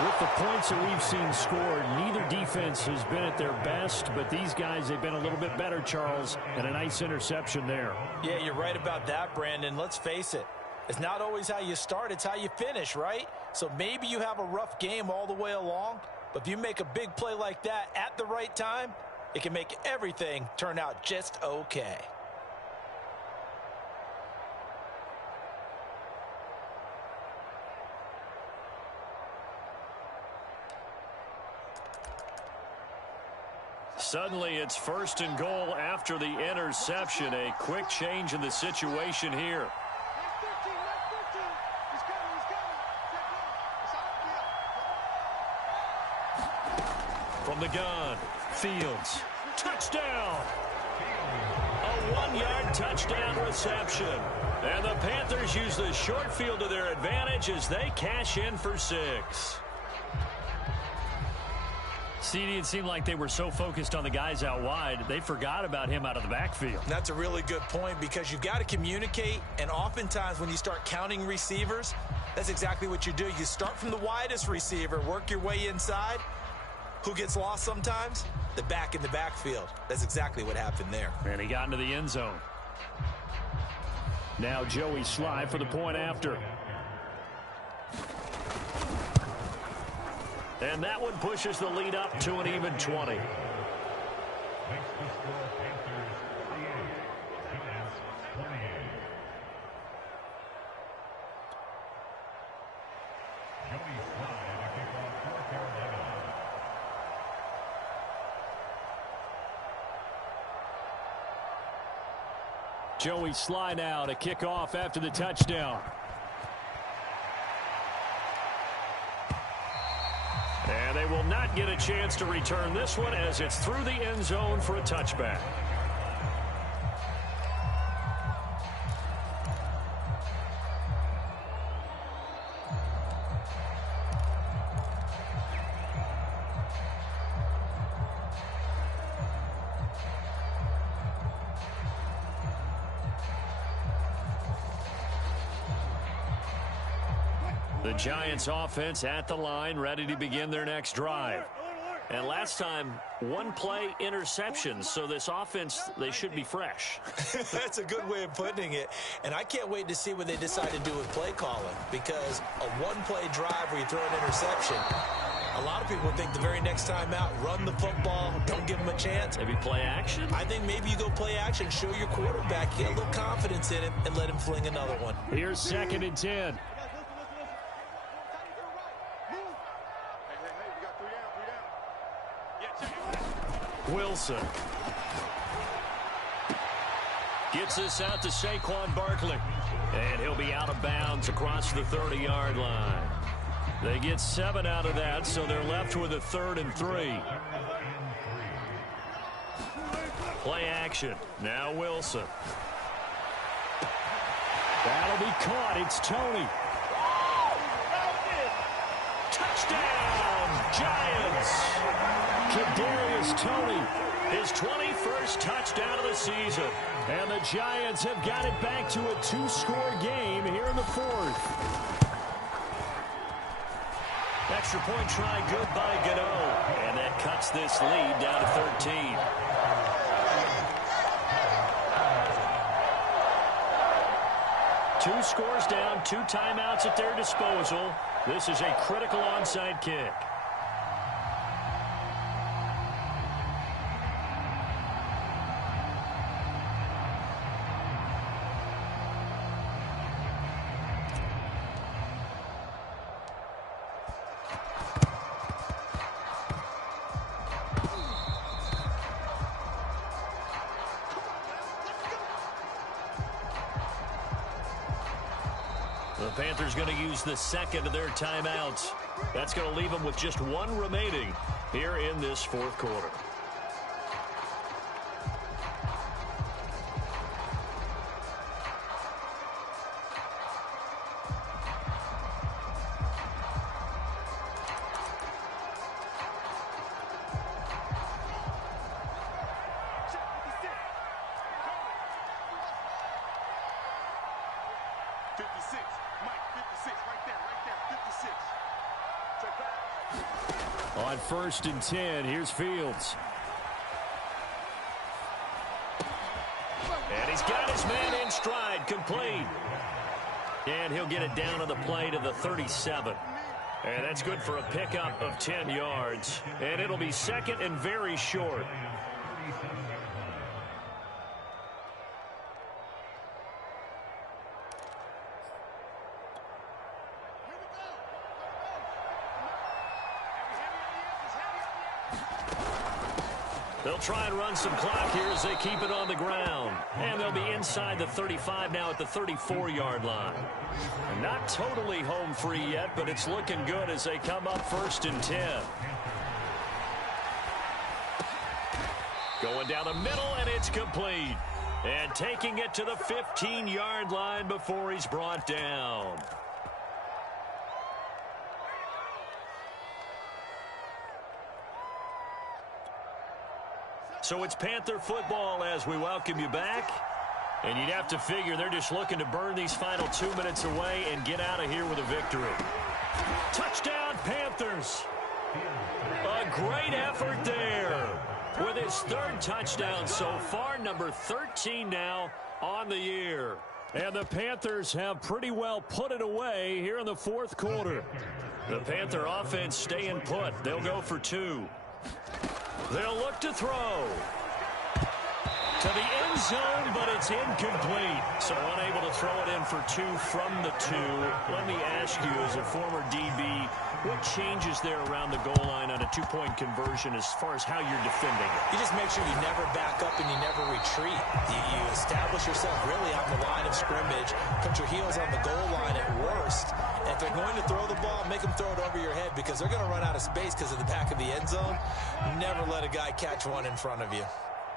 With the points that we've seen scored, neither defense has been at their best, but these guys, they've been a little bit better, Charles, and a nice interception there. Yeah, you're right about that, Brandon. Let's face it. It's not always how you start, it's how you finish, right? So maybe you have a rough game all the way along, but if you make a big play like that at the right time, it can make everything turn out just okay. Suddenly it's 1st and goal after the interception. A quick change in the situation here. From the gun, Fields. Touchdown! A 1-yard touchdown reception. And the Panthers use the short field to their advantage as they cash in for 6. CD, it seemed like they were so focused on the guys out wide, they forgot about him out of the backfield. That's a really good point because you've got to communicate, and oftentimes when you start counting receivers, that's exactly what you do. You start from the widest receiver, work your way inside. Who gets lost sometimes? The back in the backfield. That's exactly what happened there. And he got into the end zone. Now Joey Slye for the point after. And that one pushes the lead up to an even 20. Joey Slye now to kick off after the touchdown. And they will not get a chance to return this one as it's through the end zone for a touchback. The Giants offense at the line, ready to begin their next drive. And last time, 1-play interceptions, so this offense, they should be fresh. That's a good way of putting it. And I can't wait to see what they decide to do with play calling, because a 1-play drive where you throw an interception, a lot of people think the very next time out, run the football, don't give them a chance. Maybe play action? I think maybe you go play action, show your quarterback, get a little confidence in him, and let him fling another one. Here's 2nd and 10. Wilson gets this out to Saquon Barkley. And he'll be out of bounds across the 30-yard line. They get 7 out of that, so they're left with a 3rd and 3. Play action. Now Wilson. That'll be caught. It's Toney. Touchdown, Giants. Kadarius Toney, his 21st touchdown of the season. And the Giants have got it back to a 2-score game here in the 4th. Extra point try good by Gano. And that cuts this lead down to 13. Two scores down, 2 timeouts at their disposal. This is a critical onside kick. The Panthers going to use the 2nd of their timeouts. That's going to leave them with just 1 remaining here in this 4th quarter. On 1st and 10, here's Fields. And he's got his man in stride, complete. And he'll get it down on the play to the 37. And that's good for a pickup of 10 yards. And it'll be 2nd and very short. They'll try and run some clock here as they keep it on the ground. And they'll be inside the 35 now at the 34-yard line. And not totally home free yet, but it's looking good as they come up 1st and 10. Going down the middle, and it's complete. And taking it to the 15-yard line before he's brought down. So it's Panther football as we welcome you back. And you'd have to figure they're just looking to burn these final 2 minutes away and get out of here with a victory. Touchdown, Panthers. A great effort there. With his third touchdown so far, number 13 now on the year. And the Panthers have pretty well put it away here in the fourth quarter. The Panther offense staying put. They'll go for 2. They'll look to throw. To the end zone, but it's incomplete. So unable to throw it in for 2 from the 2. Let me ask you, as a former DB, what changes there around the goal line on a 2-point conversion as far as how you're defending it? You just make sure you never back up and you never retreat. You establish yourself really on the line of scrimmage, put your heels on the goal line at worst. And if they're going to throw the ball, make them throw it over your head because they're going to run out of space because of the back of the end zone. Never let a guy catch one in front of you.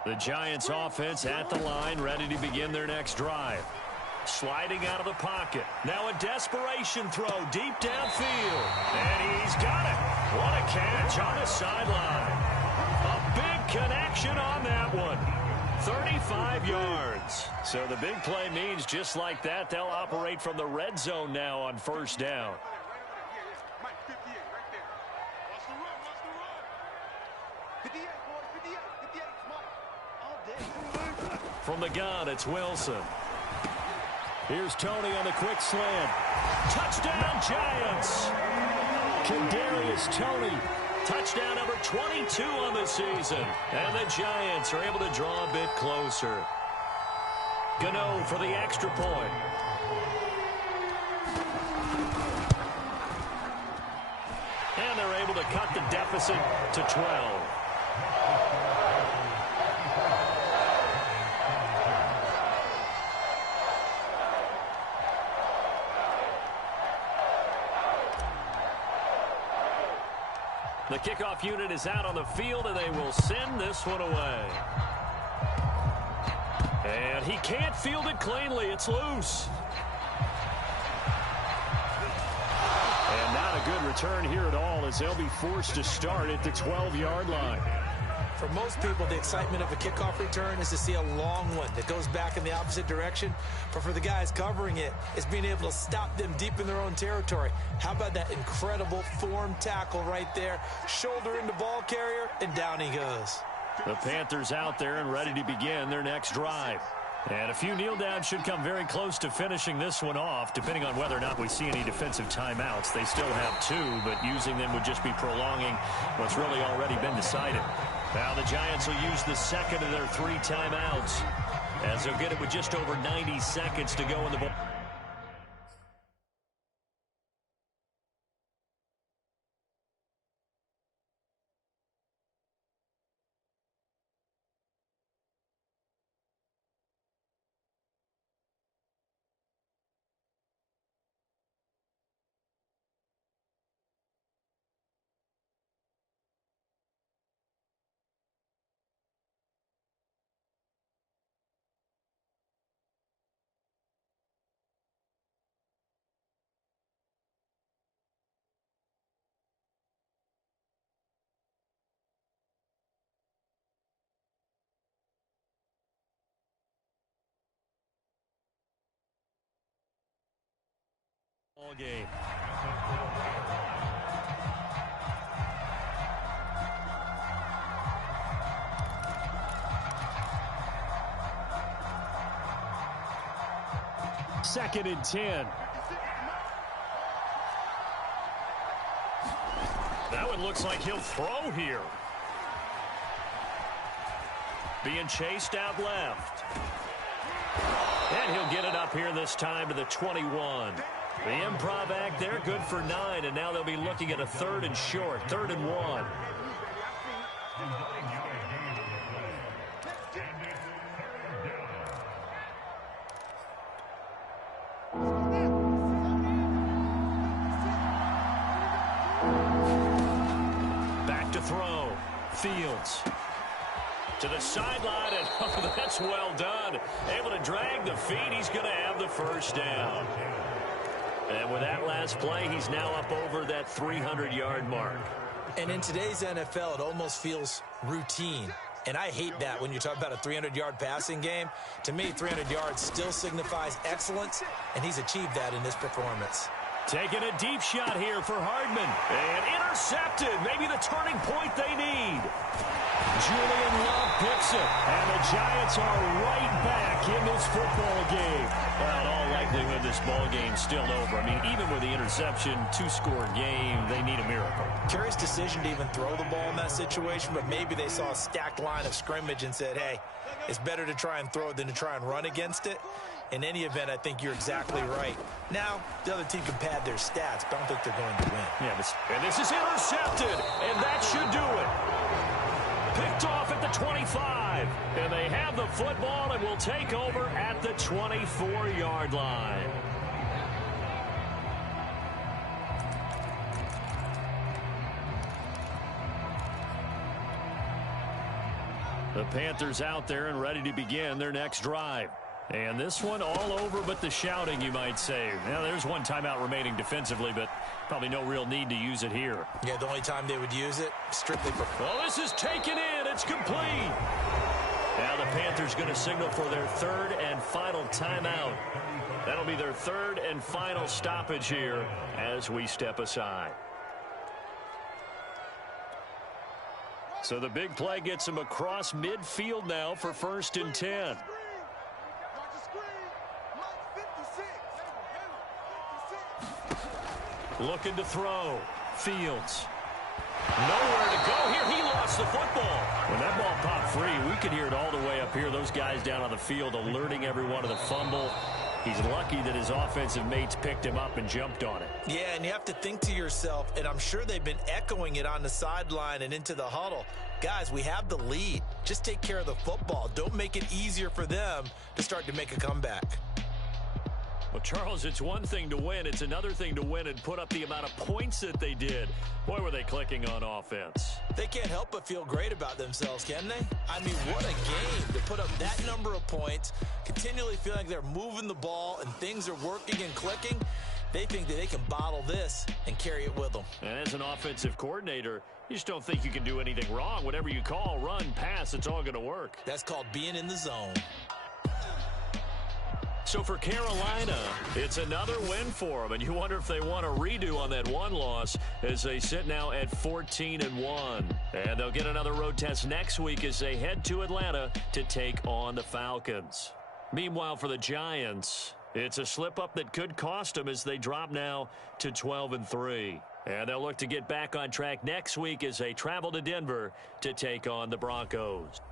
The Giants offense at the line, ready to begin their next drive. Sliding out of the pocket. Now a desperation throw deep downfield. And he's got it. What a catch on the sideline. A big connection on that one. 35 yards. So the big play means just like that, they'll operate from the red zone now on first down. Mike, 58 right there. Watch the run, watch the run. 58, boys, 58, 58, Mike. All day. From the gun, it's Wilson. Here's Tony on the quick slant. Touchdown, Giants. Kadarius Toney. Touchdown number 22 on the season. And the Giants are able to draw a bit closer. Gano for the extra point. And they're able to cut the deficit to 12. The kickoff unit is out on the field, and they will send this one away. And he can't field it cleanly. It's loose. And not a good return here at all, as they'll be forced to start at the 12-yard line. For most people, the excitement of a kickoff return is to see a long one that goes back in the opposite direction. But for the guys covering it, it's being able to stop them deep in their own territory. How about that incredible form tackle right there? Shoulder into ball carrier, and down he goes. The Panthers out there and ready to begin their next drive. And a few kneel downs should come very close to finishing this one off, depending on whether or not we see any defensive timeouts. They still have 2, but using them would just be prolonging what's really already been decided. Now the Giants will use the second of their 3 timeouts, as they'll get it with just over 90 seconds to go in the ball. All game. Second and 10. That one looks like he'll throw here. Being chased out left. And he'll get it up here this time to the 21. The improv act there, good for 9, and now they'll be looking at a 3rd and short, 3rd and 1. Back to throw. Fields. To the sideline, and oh, that's well done. Able to drag the feet. He's going to have the first down. And with that last play, he's now up over that 300-yard mark. And in today's NFL, it almost feels routine. And I hate that when you talk about a 300-yard passing game. To me, 300 yards still signifies excellence, and he's achieved that in this performance. Taking a deep shot here for Hardman. And intercepted. Maybe the turning point they need. Julian Love picks it. And the Giants are right back in this football game. Well, in all likelihood, this ball game's still over. I mean, even with the interception, two-score game, they need a miracle. Curious decision to even throw the ball in that situation, but maybe they saw a stacked line of scrimmage and said, hey, it's better to try and throw it than to try and run against it. In any event, I think you're exactly right. Now, the other team can pad their stats, but I don't think they're going to win. Yeah, and this is intercepted, and that should do it. Picked off at the 25, and they have the football and will take over at the 24-yard line. The Panthers out there and ready to begin their next drive. And this one all over but the shouting, you might say. Now, there's one timeout remaining defensively, but probably no real need to use it here. Yeah, the only time they would use it, strictly for... Well, this is taken in. It's complete. Now the Panthers going to signal for their third and final timeout. That'll be their third and final stoppage here as we step aside. So the big play gets them across midfield now for 1st and 10. Looking to throw. Fields. Nowhere to go here. He lost the football. When that ball popped free, we could hear it all the way up here. Those guys down on the field alerting everyone of the fumble. He's lucky that his offensive mates picked him up and jumped on it. Yeah, and you have to think to yourself, and I'm sure they've been echoing it on the sideline and into the huddle. Guys, we have the lead. Just take care of the football. Don't make it easier for them to start to make a comeback. Well, Charles, it's one thing to win. It's another thing to win and put up the amount of points that they did. Boy, were they clicking on offense. They can't help but feel great about themselves, can they? I mean, what a game to put up that number of points, continually feeling like they're moving the ball and things are working and clicking. They think that they can bottle this and carry it with them. And as an offensive coordinator, you just don't think you can do anything wrong. Whatever you call, run, pass, it's all going to work. That's called being in the zone. So for Carolina, it's another win for them, and you wonder if they want a redo on that one loss as they sit now at 14-1. And they'll get another road test next week as they head to Atlanta to take on the Falcons. Meanwhile, for the Giants, it's a slip-up that could cost them as they drop now to 12-3. And they'll look to get back on track next week as they travel to Denver to take on the Broncos.